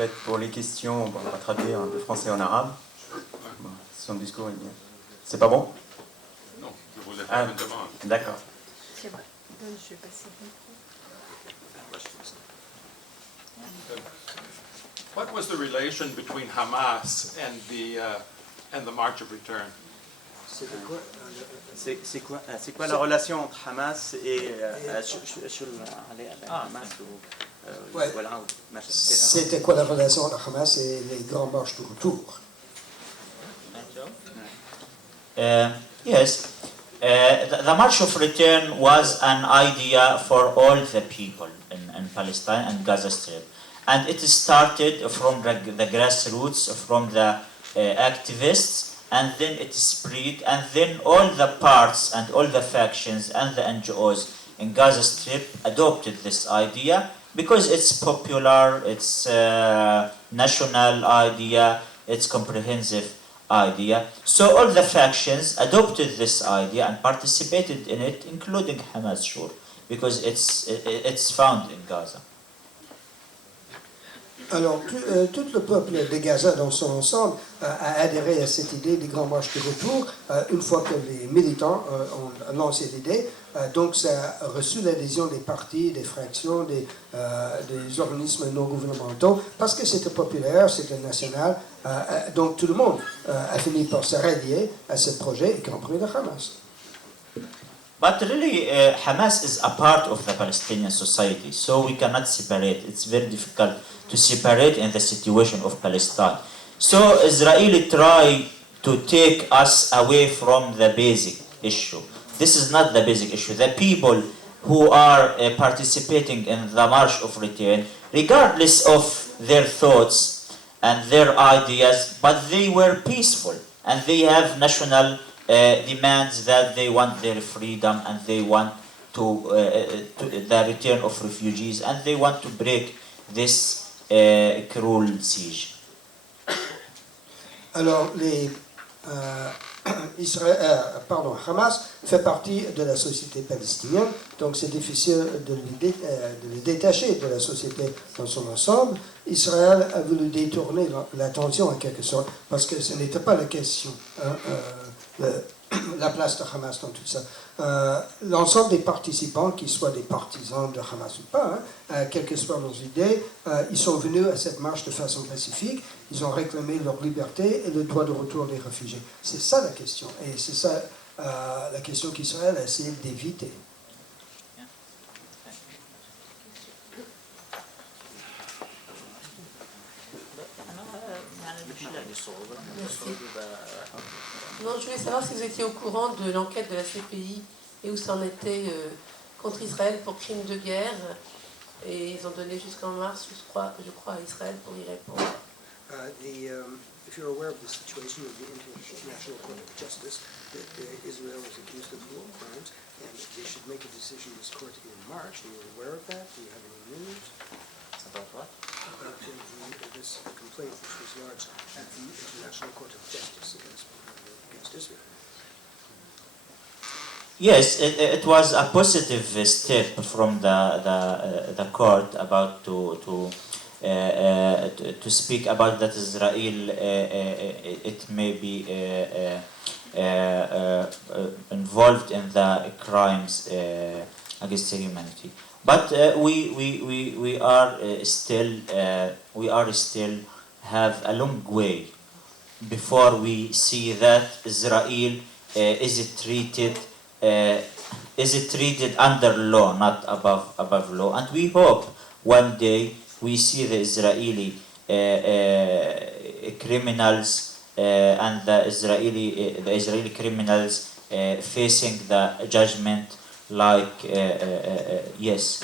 fait, pour les questions, bon, on va traduire de français en arabe. Bon, son discours est bien. C'est pas bon? Non, je voulais faire une demande. D'accord. Je vais passer. What was the relation between Hamas and the March of Return? C'est quoi la relation entre Hamas et C'était quoi la relation entre Hamas et les grandes marches de retour? Yes, the March of Return was an idea for all the people in Palestine and Gaza Strip. And it started from the grassroots, from the activists, and then it spread, and then all the parts and all the factions and the NGOs in Gaza Strip adopted this idea because it's popular, it's a national idea, it's comprehensive idea. So all the factions adopted this idea and participated in it, including Hamas, sure, because it's found in Gaza. Alors, tout le peuple de Gaza dans son ensemble a adhéré à cette idée des grands marches de retour une fois que les militants ont lancé l'idée. Donc, ça a reçu l'adhésion des partis, des fractions, des organismes non gouvernementaux, parce que c'était populaire, c'était national. Donc, tout le monde a fini par se rallier à ce projet, y compris le Hamas. But really, Hamas is a part of the Palestinian society, so we cannot separate. It's very difficult to separate in the situation of Palestine. So Israel try to take us away from the basic issue. This is not the basic issue. The people who are participating in the March of Return, regardless of their thoughts and their ideas, but they were peaceful and they have national demands that they want their freedom and they want to the return of refugees and they want to break this cruel siege. Alors, Hamas fait partie de la société palestinienne, donc c'est difficile de les détacher de la société dans son ensemble. Israël a voulu détourner l'attention en quelque sorte, parce que ce n'était pas la question, la place de Hamas dans tout ça. L'ensemble des participants, qu'ils soient des partisans de Hamas ou pas, quelles que soient leurs idées, ils sont venus à cette marche de façon pacifique, ils ont réclamé leur liberté et le droit de retour des réfugiés. C'est ça la question, et c'est ça la question qu'Israël a essayé d'éviter. Non, je voulais savoir si vous étiez au courant de l'enquête de la CPI et où ça en était contre Israël pour crimes de guerre. Et ils ont donné jusqu'en mars, je crois, à Israël pour y répondre. If you're aware of the situation of the International Court of Justice, that Israel was accused of war crimes, and they should make a decision in this court in March. Are you aware of that? Do you have any news? About what? About this complaint which was lodged at the International Court of Justice against Israel. Yes, it was a positive step from the court about to speak about that Israel it may be involved in the crimes against humanity. But we are still have a long way before we see that Israel is treated under law, not above law. And we hope one day we see the Israeli criminals and the Israeli criminals facing the judgment like yes.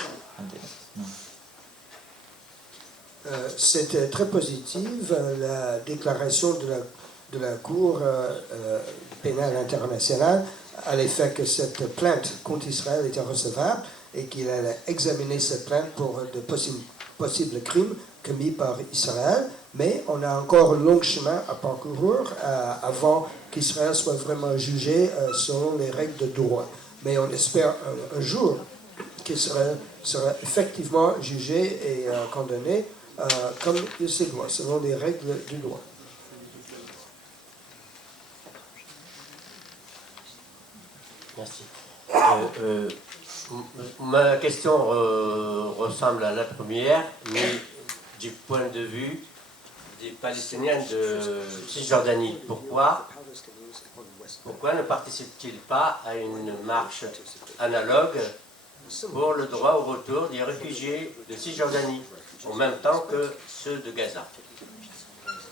C'est très positive la déclaration de la Cour pénale internationale à l'effet que cette plainte contre Israël était recevable et qu'il allait examiner cette plainte pour de possibles crimes commis par Israël, mais on a encore un long chemin à parcourir avant qu'Israël soit vraiment jugé selon les règles de droit. Mais on espère un jour qu'Israël sera effectivement jugé et condamné comme il se doit, selon les règles du droit. Merci. Ma question ressemble à la première, mais du point de vue des Palestiniens de Cisjordanie. Pourquoi ne participent-ils pas à une marche analogue pour le droit au retour des réfugiés de Cisjordanie, en même temps que ceux de Gaza?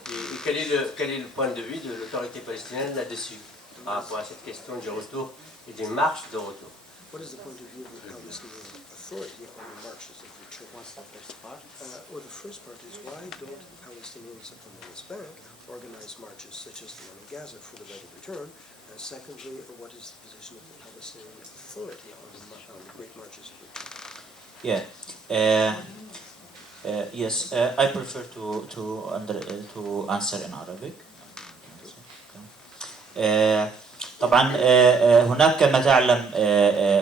Et quel est le point de vue de l'autorité palestinienne là-dessus, par rapport à cette question du retour et des marches de retour? What is the point of view of the Palestinian Authority on the marches of return? Well, the first part is, why don't the Palestinians on the West Bank organize marches such as the one in Gaza for the right of return? And secondly, what is the position of the Palestinian Authority on the great marches of return? Yeah. Yes, I prefer to answer in Arabic. طبعا هناك كما تعلم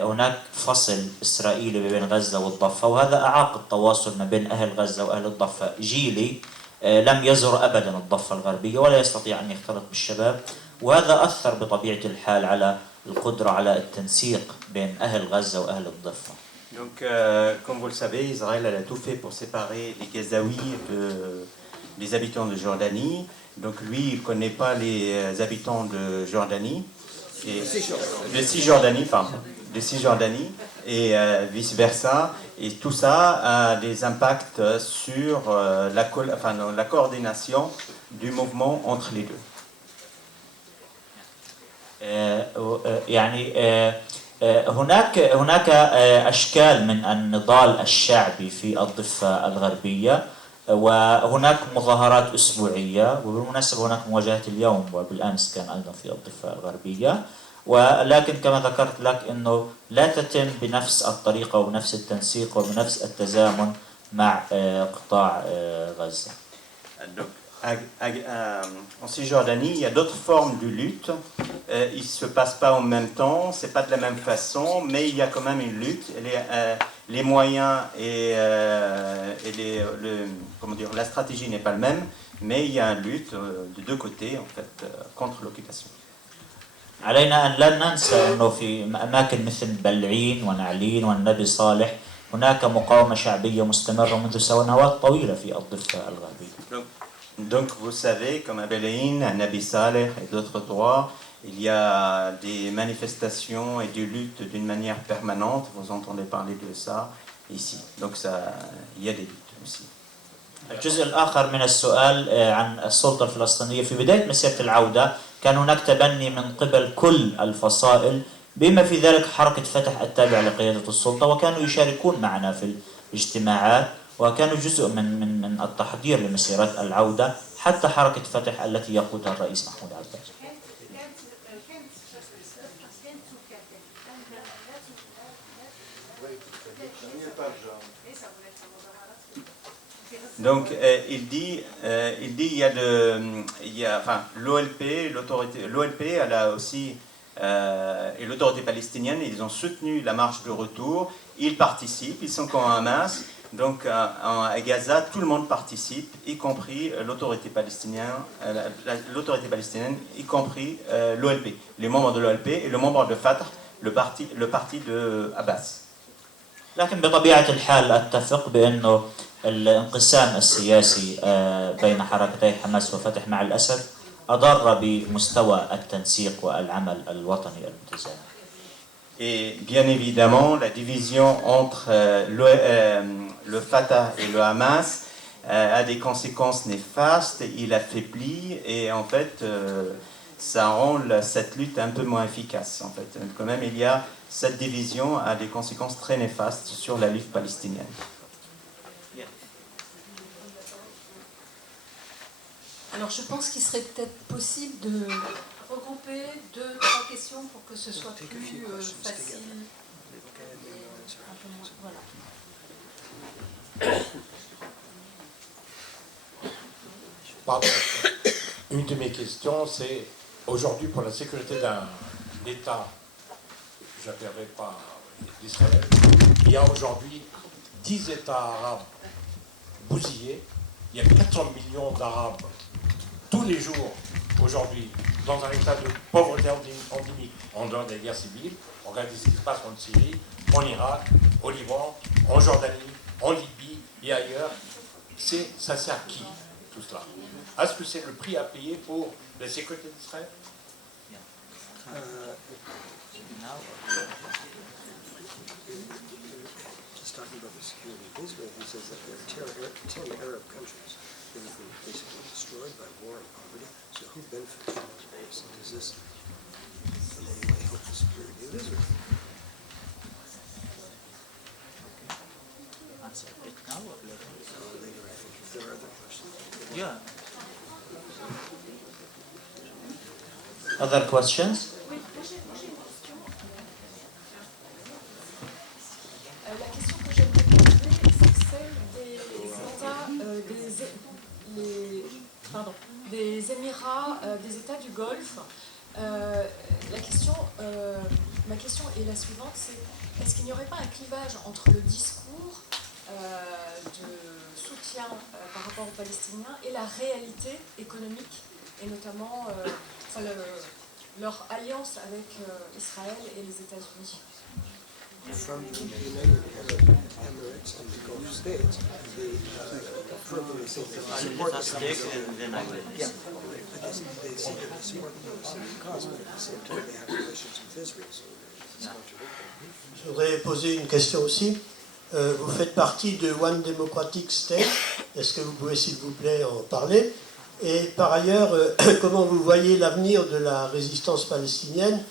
هناك فصل إسرائيلي بين غزة والضفة، وهذا أعاق التواصل ما بين أهل غزة وأهل الضفة. جيلي لم يزر أبدا الضفة الغربية ولا يستطيع أن يختلط بالشباب، وهذا أثر بطبيعة الحال على القدرة على التنسيق بين أهل غزة وأهل الضفة. Donc, comme vous le savez, Israël a tout fait pour séparer les Gazaouis des habitants de Jordanie. Donc lui, il ne connaît pas les habitants de Jordanie, de Cisjordanie, et vice-versa. Et tout ça a des impacts sur la coordination du mouvement entre les deux. هناك أشكال من النضال الشعبي في الضفة الغربية، وهناك مظاهرات أسبوعية، وبالمناسبة هناك مواجهات اليوم وبالأمس كان أيضا في الضفة الغربية، ولكن كما ذكرت لك أنه لا تتم بنفس الطريقة وبنفس التنسيق وبنفس التزامن مع قطاع غزة. En Cisjordanie, il y a d'autres formes de lutte. Ils ne se passent pas en même temps, c'est pas de la même façon, mais il y a quand même une lutte. Les moyens et la stratégie n'est pas le même, mais il y a une lutte de deux côtés en fait contre l'occupation. علينا أن لا ننسى أنه في أماكن مثل بلعين ونعلين والنبي صالح هناك مقاومة شعبية مستمرة منذ سنوات طويلة في الضفة الغربية. Donc vous savez, comme à Belaïn, à Nabi Saleh et d'autres endroits, il y a des manifestations et des luttes d'une manière permanente. Vous entendez parler de ça ici. Donc il y a des luttes aussi. الجزء الآخر من السؤال عن السلطة الفلسطينية، في بداية مسيرة العودة كان هناك تبني من قبل كل الفصائل بما في ذلك حركة فتح التابعة لقيادة السلطة، وكانوا يشاركون معنا في الاجتماعات وكانوا جزء من التحضير لمسيرة العودة، حتى حركة فتح التي يقودها الرئيس محمود عباس. Donc il dit l'OLP elle a aussi et l'autorité palestinienne, ils ont soutenu la marche de retour, ils participent, ils sont comme Hamas. Donc à Gaza, tout le monde participe, y compris l'autorité palestinienne, y compris l'OLP, les membres de l'OLP et le membre de Fatah, le parti de Abbas. لكن بطبيعة الحال أتفق بأنه الانقسام السياسي بين حركتي حماس وفتح مع الأسف أضر بمستوى التنسيق والعمل الوطني المتزامن. Et bien évidemment, la division entre le Fatah et le Hamas a des conséquences néfastes, il affaiblit et en fait ça rend cette lutte un peu moins efficace. En fait. Quand même, il y a cette division a des conséquences très néfastes sur la lutte palestinienne. Alors je pense qu'il serait peut-être possible de regrouper 2-3 questions pour que ce soit plus facile. Voilà. Pardon. Une de mes questions, c'est aujourd'hui pour la sécurité d'un État, je n'appellerai pas d'Israël, il y a aujourd'hui 10 États arabes bousillés Il y a 400 millions d'Arabes tous les jours, aujourd'hui, dans un état de pauvreté endémique, en dehors des guerres civiles. Regardez ce qui se passe en Syrie, en Irak, au Liban, en Jordanie, en Libye et ailleurs. Ça sert à qui, tout cela? Est-ce que c'est le prix à payer pour la sécurité d'Israël? He's talking about the security of Israel. He says that there are 10 Arab countries that have been basically destroyed by war and poverty. So who benefits from this? And does this in any way help the security of Israel? Answer it now or later? Later, I think, if there are other questions. Yeah. Other questions? Oui, moi j'ai une question. La question que j'aimerais poser, c'est celle des États, des Émirats, des États du Golfe. Ma question est la suivante, c'est est-ce qu'il n'y aurait pas un clivage entre le discours de soutien par rapport aux Palestiniens et la réalité économique, et notamment leur alliance avec Israël et les États-Unis? From the United Arab Emirates and the Gulf states, they verbally say that they support the Palestinian cause. Yeah, but they say that they support the Palestinian cause, but at the same time they have relations with Israel, so it's contradictory. Je voudrais poser une question aussi. Vous faites partie de One Democratic State. Est-ce que vous pouvez, s'il vous plaît, en parler? Et par ailleurs, comment vous voyez l'avenir de la résistance palestinienne?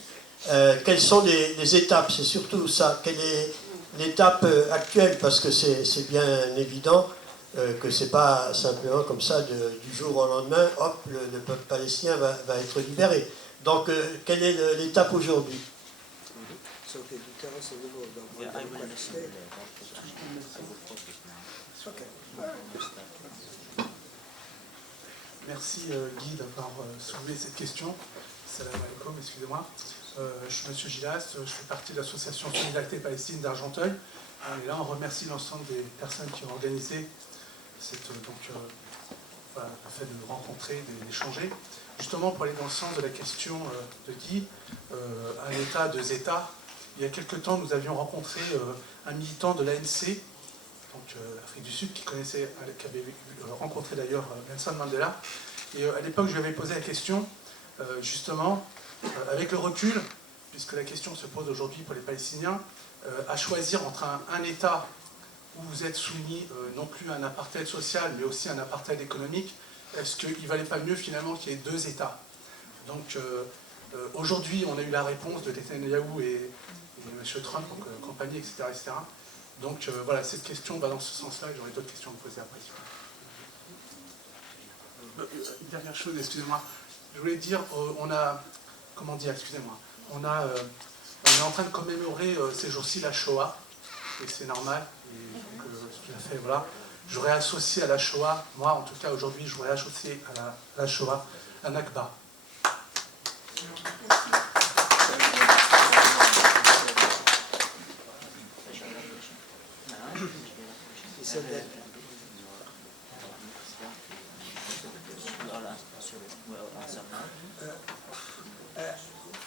Quelles sont les étapes? C'est surtout ça. Quelle est l'étape actuelle? Parce que c'est bien évident que ce n'est pas simplement comme ça, du jour au lendemain, hop, le peuple palestinien va être libéré. Donc, quelle est l'étape aujourd'hui? So could you tell us a little about One Democratic State? Okay. Merci Guy d'avoir soulevé cette question. Salam alaikum, excusez-moi. Je suis M. Gilas, je fais partie de l'association Solidarité Palestine d'Argenteuil. Et là, on remercie l'ensemble des personnes qui ont organisé le fait de rencontrer, d'échanger. Justement, pour aller dans le sens de la question de Guy, un État, deux États. Il y a quelque temps, nous avions rencontré un militant de l'ANC, donc l'Afrique du Sud, qui avait rencontré d'ailleurs Nelson Mandela. Et à l'époque, je lui avais posé la question, justement, avec le recul, puisque la question se pose aujourd'hui pour les Palestiniens, à choisir entre un État où vous êtes soumis non plus à un apartheid social, mais aussi à un apartheid économique, est-ce qu'il ne valait pas mieux finalement qu'il y ait deux États? Donc aujourd'hui, on a eu la réponse de Netanyahou et M. Trump, donc compagnie, etc. etc. Donc voilà, cette question va dans ce sens-là, et j'aurai d'autres questions à vous poser après. Une dernière chose, excusez-moi. Je voulais dire, on est en train de commémorer ces jours-ci la Shoah, et c'est normal. Et donc, tout à fait, voilà. J'aurais associé à la Shoah, moi en tout cas aujourd'hui, j'aurais associé à la Shoah, à Nakba. He said that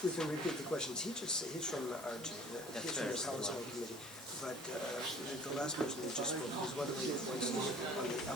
we can repeat the questions. He's from Argentina. He's from the Palestine Committee. But the last person who just spoke was one of the points on